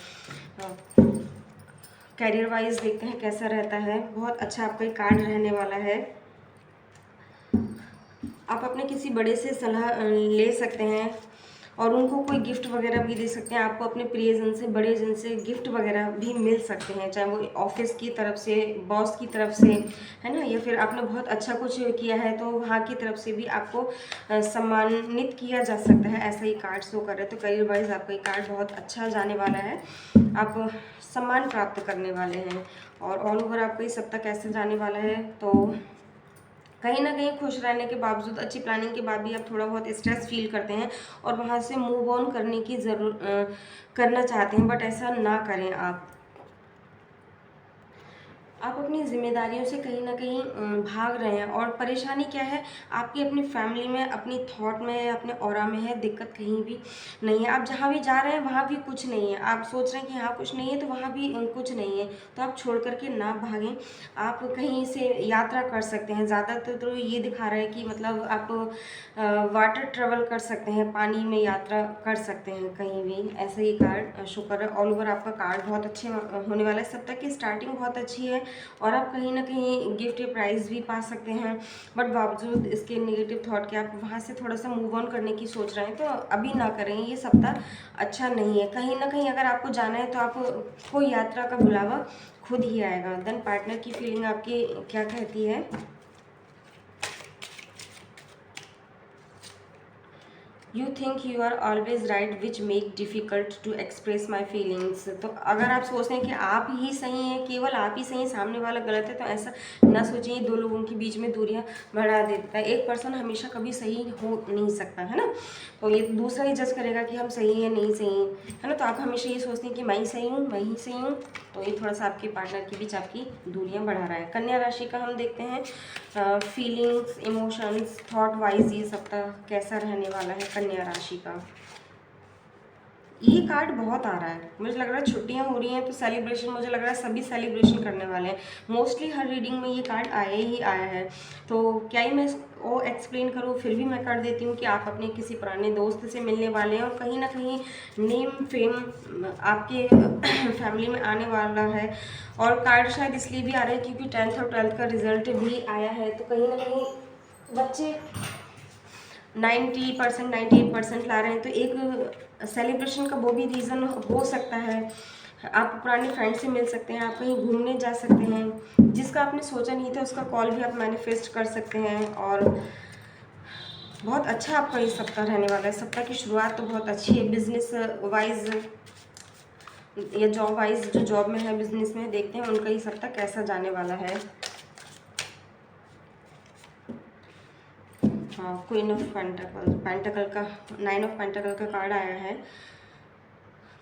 कैरियर वाइज देखते हैं कैसा रहता है। बहुत अच्छा आपका कार्ड रहने वाला है। आप अपने किसी बड़े से सलाह ले सकते हैं और उनको कोई गिफ्ट वगैरह भी दे सकते हैं। आपको अपने प्रियजन से, बड़े जन से गिफ्ट वगैरह भी मिल सकते हैं, चाहे वो ऑफिस की तरफ से, बॉस की तरफ से, है ना, या फिर आपने बहुत अच्छा कुछ किया है तो वहाँ की तरफ से भी आपको सम्मानित किया जा सकता है। ऐसा ही कार्ड शो कर रहे हैं। तो करियर वाइज आपका ये कार्ड बहुत अच्छा जाने वाला है, आप सम्मान प्राप्त करने वाले हैं। और ऑल ओवर आपका ये सप्ताह कैसे जाने वाला है, तो कहीं ना कहीं खुश रहने के बावजूद, अच्छी प्लानिंग के बाद भी आप थोड़ा बहुत स्ट्रेस फील करते हैं और वहाँ से मूव ऑन करने की करना चाहते हैं, बट ऐसा ना करें। आप अपनी जिम्मेदारियों से कहीं ना कहीं भाग रहे हैं। और परेशानी क्या है आपकी, अपनी फैमिली में, अपनी थॉट में, अपने ऑरा में है, दिक्कत कहीं भी नहीं है। आप जहाँ भी जा रहे हैं वहाँ भी कुछ नहीं है, आप सोच रहे हैं कि यहाँ कुछ नहीं है तो वहाँ भी कुछ नहीं है। तो आप छोड़ करके ना भागें, आप कहीं से यात्रा कर सकते हैं। ज़्यादातर तो ये दिखा रहा है कि मतलब आप वाटर ट्रेवल कर सकते हैं, पानी में यात्रा कर सकते हैं कहीं भी, ऐसा ही कार्ड शुक्र है। ऑल ओवर आपका कार्ड बहुत अच्छे होने वाला है। सप्ताह की स्टार्टिंग बहुत अच्छी है और आप कहीं ना कहीं गिफ्ट या प्राइज़ भी पा सकते हैं, बट बावजूद इसके नेगेटिव थॉट के आप वहाँ से थोड़ा सा मूव ऑन करने की सोच रहे हैं, तो अभी ना करें। ये सप्ताह अच्छा नहीं है। कहीं ना कहीं अगर आपको जाना है तो आपको यात्रा का बुलावा खुद ही आएगा। देन पार्टनर की फीलिंग आपकी क्या कहती है? You think you are always right which make difficult to express my feelings. तो अगर आप सोचते हैं कि आप ही सही हैं, केवल आप ही सही हैं, सामने वाला गलत है, तो ऐसा ना सोचिए। दो लोगों के बीच में दूरियां बढ़ा देता है। एक पर्सन हमेशा कभी सही हो नहीं सकता है ना, तो ये दूसरा ही जज करेगा कि हम सही हैं नहीं सही हैं, है ना। तो आप हमेशा ये सोचते हैं कि मैं ही सही हूँ, मैं ही सही हूँ, तो ये थोड़ा सा आपके पार्टनर के बीच आपकी दूरियां बढ़ा रहा है। कन्या राशि का हम देखते हैं फीलिंग्स, इमोशंस, थॉट वाइज ये सप्ताह कैसा रहने वाला है कन्या राशि का। ये कार्ड बहुत आ रहा है, मुझे लग रहा है छुट्टियां हो रही हैं तो सेलिब्रेशन, मुझे लग रहा है सभी सेलिब्रेशन करने वाले हैं। मोस्टली हर रीडिंग में ये कार्ड आया ही आया है, तो क्या ही मैं वो एक्सप्लेन करूँ, फिर भी मैं कर देती हूँ कि आप अपने किसी पुराने दोस्त से मिलने वाले हैं और कहीं ना कहीं नेम फेम आपके फैमिली में आने वाला है। और कार्ड शायद इसलिए भी आ रहा है क्योंकि 10th और 12th का रिजल्ट भी आया है, तो कहीं ना कहीं बच्चे 90%, 98% ला रहे हैं, तो एक सेलिब्रेशन का वो भी रीज़न हो सकता है आप पुराने फ्रेंड से मिल सकते हैं, आप कहीं घूमने जा सकते हैं, जिसका आपने सोचा नहीं था उसका कॉल भी आप मैनिफेस्ट कर सकते हैं। और बहुत अच्छा आपका ये सप्ताह रहने वाला है। सप्ताह की शुरुआत तो बहुत अच्छी है। बिजनेस वाइज या जॉब वाइज, जो जॉब में है, बिजनेस में है, देखते हैं उनका ये सप्ताह कैसा जाने वाला है। हाँ, क्वीन ऑफ पेंटाकल, पेंटाकल का 9 ऑफ पेंटाकल का कार्ड आया है।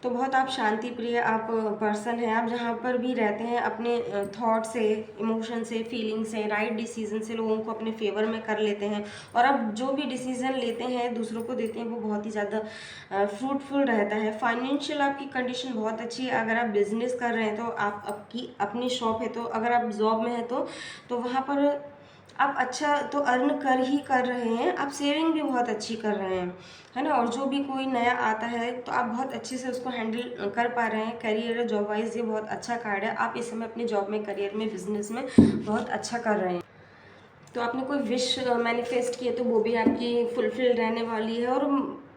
तो बहुत आप शांति प्रिय आप पर्सन हैं। आप जहाँ पर भी रहते हैं अपने थॉट से, इमोशन से, फीलिंग से, राइट डिसीजन से लोगों को अपने फेवर में कर लेते हैं। और आप जो भी डिसीजन लेते हैं, दूसरों को देते हैं, वो बहुत ही ज़्यादा फ्रूटफुल रहता है। फाइनेंशियल आपकी कंडीशन बहुत अच्छी है। अगर आप बिजनेस कर रहे हैं तो आप आपकी अपनी शॉप है, तो अगर आप जॉब में हैं तो वहाँ पर आप अच्छा तो अर्न कर रहे हैं, आप सेविंग भी बहुत अच्छी कर रहे हैं, है ना। और जो भी कोई नया आता है तो आप बहुत अच्छे से उसको हैंडल कर पा रहे हैं। करियर, जॉब वाइज ये बहुत अच्छा कार्ड है। आप इस समय अपनी जॉब में, करियर में, बिजनेस में बहुत अच्छा कर रहे हैं। तो आपने कोई विश मैनिफेस्ट की है तो वो भी आपकी फुलफिल रहने वाली है। और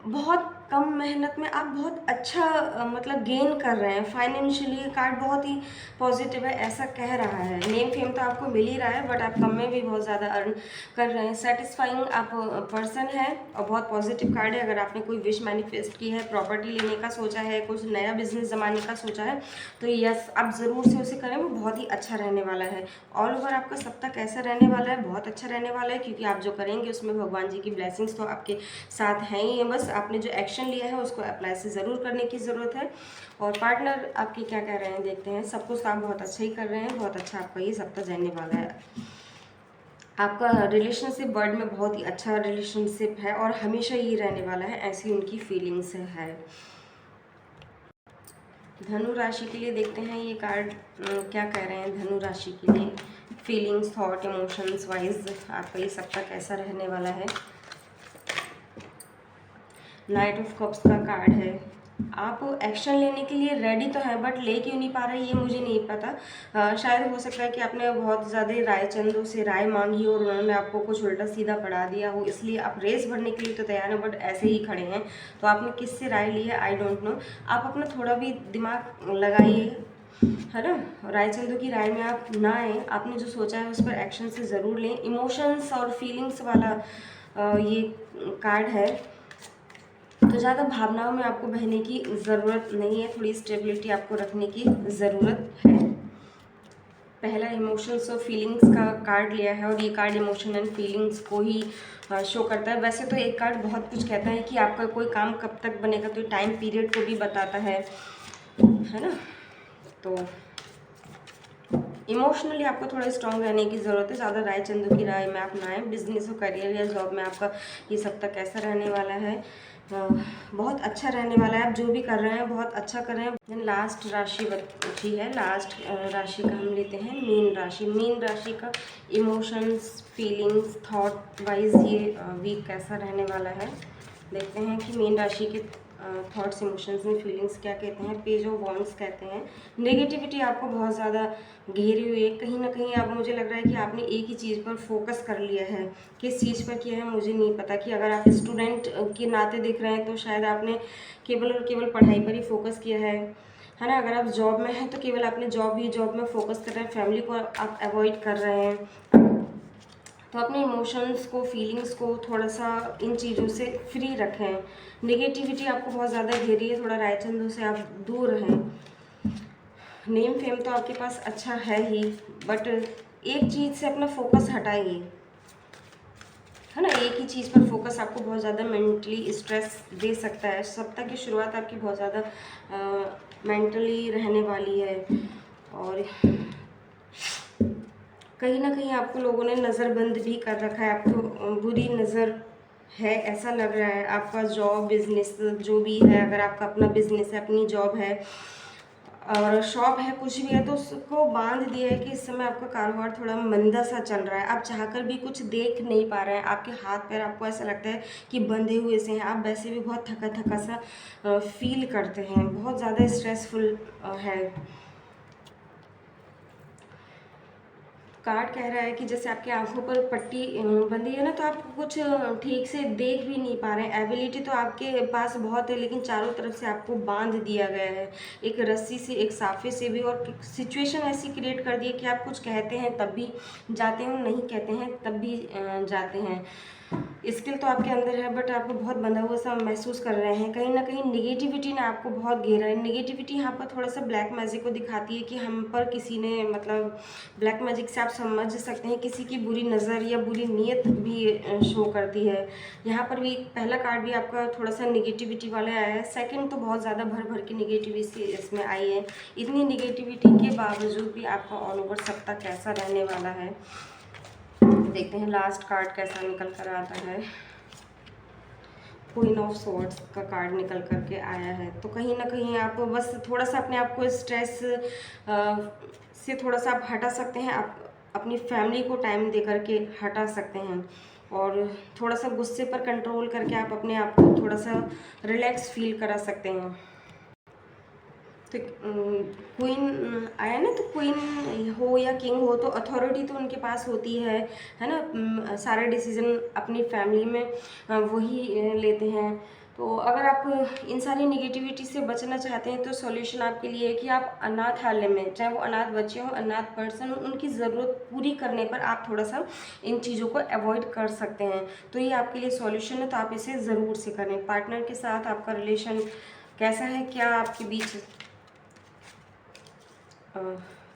बहुत कम मेहनत में आप बहुत अच्छा मतलब गेन कर रहे हैं। फाइनेंशियली कार्ड बहुत ही पॉजिटिव है, ऐसा कह रहा है। नेम फेम तो आपको मिल ही रहा है, बट आप कम में भी बहुत ज़्यादा अर्न कर रहे हैं। सेटिस्फाइंग आप पर्सन है और बहुत पॉजिटिव कार्ड है। अगर आपने कोई विश मैनिफेस्ट की है, प्रॉपर्टी लेने का सोचा है, कुछ नया बिजनेस जमाने का सोचा है, तो यस, आप ज़रूर से उसे करें, वो बहुत ही अच्छा रहने वाला है। ऑल ओवर आपका सप्ताह कैसा रहने वाला है? बहुत अच्छा रहने वाला है, क्योंकि आप जो करेंगे उसमें भगवान जी की ब्लेसिंग्स तो आपके साथ हैं ही। बस आपने जो एक्शन लिया है उसको अप्लाई से ज़रूर करने की ज़रूरत है। और पार्टनर आपके क्या कह रहे हैं देखते हैं। सब कुछ आप बहुत अच्छा ही कर रहे हैं, बहुत अच्छा आपका ये सप्ताह जाने वाला है। आपका रिलेशनशिप वर्ल्ड में बहुत ही अच्छा रिलेशनशिप है और हमेशा ये रहने वाला है, ऐसी उनकी फीलिंग्स है। धनु राशि के लिए देखते हैं ये कार्ड क्या कह रहे हैं। धनु राशि के लिए फीलिंग्स, थॉट, इमोशंस वाइज आपका ये सप्ताह कैसा रहने वाला है। नाइट ऑफ कप्स का कार्ड है। आप एक्शन लेने के लिए रेडी तो है, बट ले क्यों नहीं पा रहे ये मुझे नहीं पता। शायद हो सकता है कि आपने बहुत ज़्यादा रायचंदों से राय मांगी और उन्होंने आपको कुछ उल्टा सीधा पढ़ा दिया हो, इसलिए आप रेस भरने के लिए तो तैयार हैं बट ऐसे ही खड़े हैं। तो आपने किससे राय ली है, आई डोंट नो। आप अपना थोड़ा भी दिमाग लगाइए, है ना। रायचंदों की राय में आप ना आए, आपने जो सोचा है उस पर एक्शन से ज़रूर लें। इमोशंस और फीलिंग्स वाला ये कार्ड है। तो ज़्यादा भावनाओं में आपको बहने की ज़रूरत नहीं है, थोड़ी स्टेबिलिटी आपको रखने की ज़रूरत है। पहला इमोशंस और फीलिंग्स का कार्ड लिया है और ये कार्ड इमोशन एंड फीलिंग्स को ही शो करता है। वैसे तो एक कार्ड बहुत कुछ कहता है कि आपका कोई काम कब तक बनेगा, तो टाइम पीरियड को भी बताता है ना। तो इमोशनली आपको थोड़ा स्ट्रांग रहने की ज़रूरत है। ज़्यादा रायचंदों की राय में आप ना आए। बिजनेस और करियर या जॉब में आपका ये सप्ताह कैसा रहने वाला है? बहुत अच्छा रहने वाला है। आप जो भी कर रहे हैं बहुत अच्छा कर रहे हैं। लास्ट राशि बची है, लास्ट राशि का हम लेते हैं मीन राशि। मीन राशि का इमोशंस, फीलिंग्स, थॉट वाइज ये वीक कैसा रहने वाला है। देखते हैं कि मीन राशि के थॉट्स, इमोशंस में फीलिंग्स क्या कहते हैं। पेज ऑफ वॉन्ड्स कहते हैं नेगेटिविटी आपको बहुत ज़्यादा घेरी हुई है। कहीं ना कहीं आप, मुझे लग रहा है कि आपने एक ही चीज़ पर फोकस कर लिया है। किस चीज़ पर किया है मुझे नहीं पता। कि अगर आप स्टूडेंट के नाते देख रहे हैं तो शायद आपने केवल और केवल पढ़ाई पर ही फोकस किया है ना। अगर आप जॉब में हैं तो केवल आपने जॉब में फोकस कर रहे हैं, फैमिली को आप अवॉइड कर रहे हैं। तो अपने इमोशंस को, फीलिंग्स को थोड़ा सा इन चीज़ों से फ्री रखें। नेगेटिविटी आपको बहुत ज़्यादा घेरी है, थोड़ा रायचंदों से आप दूर रहें। नेम फेम तो आपके पास अच्छा है ही, बट एक चीज़ से अपना फोकस हटाइए, है ना। एक ही चीज़ पर फोकस आपको बहुत ज़्यादा मेंटली स्ट्रेस दे सकता है। सप्ताह की शुरुआत आपकी बहुत ज़्यादा मेंटली रहने वाली है। और कहीं ना कहीं आपको लोगों ने नज़रबंद भी कर रखा है, आपको बुरी नज़र है ऐसा लग रहा है। आपका जॉब, बिजनेस जो भी है, अगर आपका अपना बिजनेस है, अपनी जॉब है और शॉप है, कुछ भी है, तो उसको बांध दिया है कि इस समय आपका कारोबार थोड़ा मंदा सा चल रहा है। आप चाहकर भी कुछ देख नहीं पा रहे हैं। आपके हाथ पैर, आपको ऐसा लगता है कि बंधे हुए से हैं। आप वैसे भी बहुत थका थका सा फील करते हैं, बहुत ज़्यादा स्ट्रेसफुल है। कार्ड कह रहा है कि जैसे आपकी आंखों पर पट्टी बंधी है ना, तो आप कुछ ठीक से देख भी नहीं पा रहे हैं। एबिलिटी तो आपके पास बहुत है, लेकिन चारों तरफ से आपको बांध दिया गया है, एक रस्सी से, एक साफे से भी, और सिचुएशन ऐसी क्रिएट कर दी है कि आप कुछ कहते हैं तब भी जाते हैं, नहीं कहते हैं तब भी जाते हैं। स्किल तो आपके अंदर है, बट आपको बहुत बंधा हुआ सा महसूस कर रहे हैं। कहीं ना कहीं निगेटिविटी ने आपको बहुत घेरा है। निगेटिविटी यहाँ पर थोड़ा सा ब्लैक मैजिक को दिखाती है कि हम पर किसी ने, मतलब ब्लैक मैजिक से आप समझ सकते हैं किसी की बुरी नज़र या बुरी नीयत भी शो करती है। यहाँ पर भी पहला कार्ड भी आपका थोड़ा सा निगेटिविटी वाला आया है, सेकंड तो बहुत ज़्यादा भर भर की निगेटिविटी इसमें आई है। इतनी निगेटिविटी के बावजूद भी आपका ऑल ओवर सप्ताह कैसा रहने वाला है, देखते हैं लास्ट कार्ड कैसा निकल कर आता है। क्वीन ऑफ सोर्ड्स का कार्ड निकल करके आया है। तो कहीं ना कहीं आप बस थोड़ा सा अपने आप को स्ट्रेस से थोड़ा सा आप हटा सकते हैं। आप अपनी फैमिली को टाइम दे करके हटा सकते हैं, और थोड़ा सा गुस्से पर कंट्रोल करके आप अपने आप को थोड़ा सा रिलैक्स फील करा सकते हैं। तो क्वीन आया ना, तो क्वीन हो या किंग हो तो अथॉरिटी तो उनके पास होती है ना। सारा डिसीजन अपनी फैमिली में वही लेते हैं। तो अगर आप इन सारी निगेटिविटी से बचना चाहते हैं तो सॉल्यूशन आपके लिए है कि आप अनाथालय में, चाहे वो अनाथ बच्चे हों, अनाथ पर्सन हो, उनकी ज़रूरत पूरी करने पर आप थोड़ा सा इन चीज़ों को अवॉइड कर सकते हैं। तो ये आपके लिए सॉल्यूशन है, तो आप इसे ज़रूर से करें। पार्टनर के साथ आपका रिलेशन कैसा है, क्या आपके बीच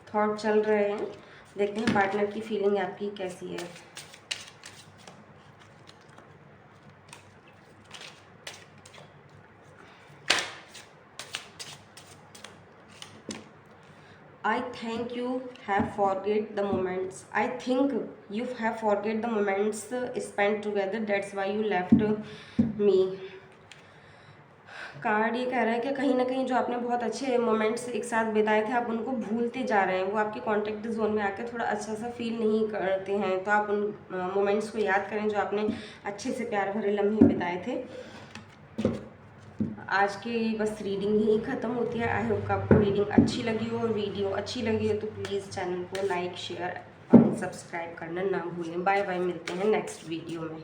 थॉट चल रहे हैं, देखते हैं पार्टनर की फीलिंग आपकी कैसी है। I think you have forget the moments. I think you have forget the moments spent together. That's why you left me. Card ये कह रहा है कि कहीं ना कहीं जो आपने बहुत अच्छे मोमेंट्स एक साथ बिताए थे, आप उनको भूलते जा रहे हैं। वो आपके कॉन्टेक्ट जोन में आके थोड़ा अच्छा सा फील नहीं करते हैं। तो आप उन मोमेंट्स को याद करें जो आपने अच्छे से प्यार भरे लम्हे बिताए थे। आज की बस रीडिंग ही ख़त्म होती है। आई होप आपको रीडिंग अच्छी लगी हो, और वीडियो अच्छी लगी हो तो प्लीज़ चैनल को लाइक, शेयर और सब्सक्राइब करना ना भूलें। बाय बाय, मिलते हैं नेक्स्ट वीडियो में।